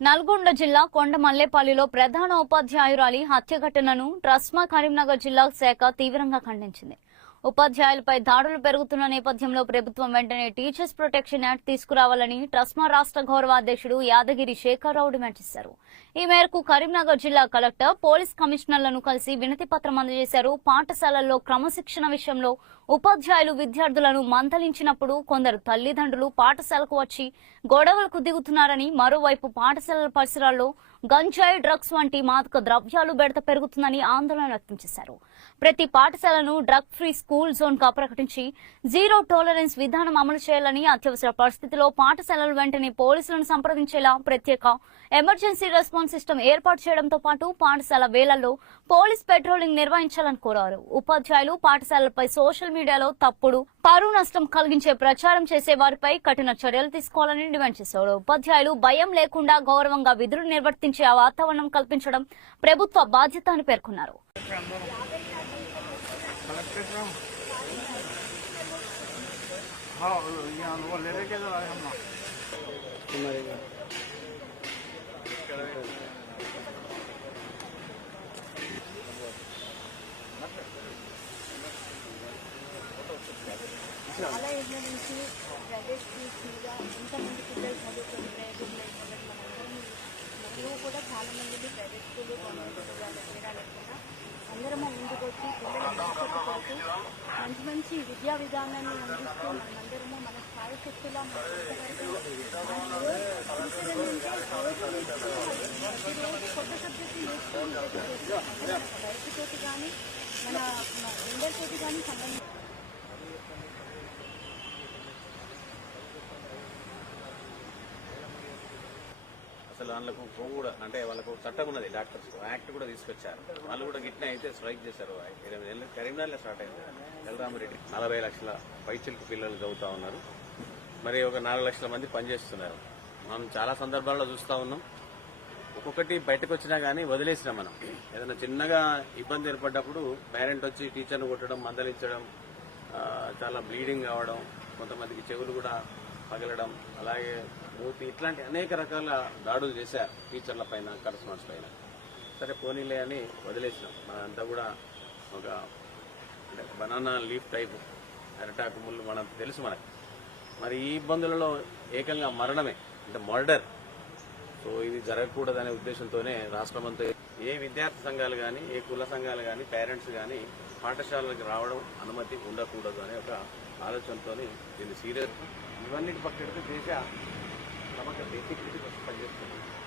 నల్గొండ జిల్లా కొండమల్లేపల్లిలో ప్రధాన ఉపాధ్యాయురాలి హత్య ఘటనను ట్రస్మా కరీంనగర్ జిల్లా శాఖ తీవ్రంగా ఖండించింది. ఉపాధ్యాయులపై దాడులు పెరుగుతున్న నేపథ్యంలో ప్రభుత్వం వెంటనే టీచర్స్ ప్రొటెక్షన్ యాక్ట్ తీసుకురావాలని ట్రస్మా రాష్ట్ర గౌరవ అధ్యక్షుడు యాదగిరి శేఖర్రావు డిమాండ్ చేశారు. ఈ మేరకు కరీంనగర్ జిల్లా కలెక్టర్, పోలీస్ కమిషనర్లను కలిసి వినతి పత్రం అందజేశారు. పాఠశాలల్లో క్రమశిక్షణ విషయంలో ఉపాధ్యాయులు విద్యార్థులను మందలించినప్పుడు కొందరు తల్లిదండ్రులు పాఠశాలకు వచ్చి గొడవలకు దిగుతున్నారని, మరోవైపు పాఠశాలల పరిసరాల్లో గంజాయి, డ్రగ్స్ వంటి మాదక ద్రవ్యాలు బెడత పెరుగుతుందని ఆందోళన వ్యక్తం చేశారు. ప్రతి పాఠశాలను డ్రగ్ ఫ్రీ స్కూల్ జోన్ గా ప్రకటించి జీరో టాలరెన్స్ విధానం అమలు చేయాలని, అత్యవసర పరిస్థితిలో పాఠశాలలు వెంటనే పోలీసులను సంప్రదించేలా ప్రత్యేక ఎమర్జెన్సీ రెస్పాన్స్ సిస్టమ్ ఏర్పాటు చేయడంతో పాటు పాఠశాల వేళల్లో పోలీస్ పెట్రోలింగ్ నిర్వహించాలని కోరారు. ఉపాధ్యాయులు పాఠశాలలపై సోషల్ మీడియాలో తప్పుడు, పరువు నష్టం కలిగించే ప్రచారం చేసే వారిపై కఠిన చర్యలు తీసుకోవాలని డిమాండ్ చేశారు. ఉపాధ్యాయులు భయం లేకుండా గౌరవంగా విధులు నిర్వర్తించే వాతావరణం కల్పించడం ప్రభుత్వ బాధ్యత అని పేర్కొన్నారు. చాలా ఏళ్ళ నుంచి ప్రైవేట్ స్కూల్స్ మీద ఎంతమంది పిల్లలు చదువుకొని ప్రైవేట్ మరియు కూడా చాలా మంది ప్రైవేట్ స్కూల్లో గవర్నమెంట్ అందరము ముందుకు వచ్చి పిల్లల భవిష్యత్తు కొరకు మంచి విద్యా విధానాన్ని అందిస్తూ మనమందరము మన స్థాయి శక్తిలా కొత్త సబ్జెక్టు నేర్చుకుని బయటతోటి కానీ మన ఇండర్తోటి కానీ సంబంధించి అసలు వాళ్ళకు కూడా అంటే వాళ్ళకు చట్టం ఉన్నది, డాక్టర్స్ యాక్ట్ కూడా తీసుకొచ్చారు. వాళ్ళు కూడా గిట్నే అయితే స్ట్రైక్ చేశారు. 8 ఏళ్ళు కరీంనగర్లో స్టార్ట్ అయింది. ఎల్రామిరెడ్డి 40 లక్షల పైచిలకు పిల్లలు చదువుతా ఉన్నారు. మరి ఒక 4 లక్షల మంది పనిచేస్తున్నారు. మనం చాలా సందర్భాల్లో చూస్తూ ఉన్నాం. ఒక్కొక్కటి బయటకు వచ్చినా కానీ వదిలేసినాం. మనం ఏదైనా చిన్నగా ఇబ్బంది ఏర్పడ్డప్పుడు పేరెంట్ వచ్చి టీచర్ను కొట్టడం, మందలించడం, చాలా బ్లీడింగ్ కావడం, కొంతమందికి చెవులు కూడా పగలడం, అలాగే మూతి, ఇట్లాంటి అనేక రకాల దాడులు చేశారు టీచర్ల పైన, కరస్పాండెంట్స్ పైన. సరే పోనీలే అని వదిలేసినాం. మనంతా కూడా ఒక బనానా లీఫ్ టైప్ అరటాకు ముళ్ళు మనకు తెలుసు మనకి. మరి ఈ ఇబ్బందులలో ఏకంగా మరణమే, అంటే మర్డర్. సో ఇది జరగకూడదనే ఉద్దేశంతోనే రాష్ట్రమంతా ఏ విద్యార్థి సంఘాలు కానీ, ఏ కుల సంఘాలు కానీ, పేరెంట్స్ కానీ పాఠశాలలకు రావడం అనుమతి ఉండకూడదు అనే ఒక ఆలోచనతో దీన్ని సీరియస్, ఇవన్నిటి పక్కడితే దేశ సమగ్ర బేసిక్ పనిచేస్తుంది.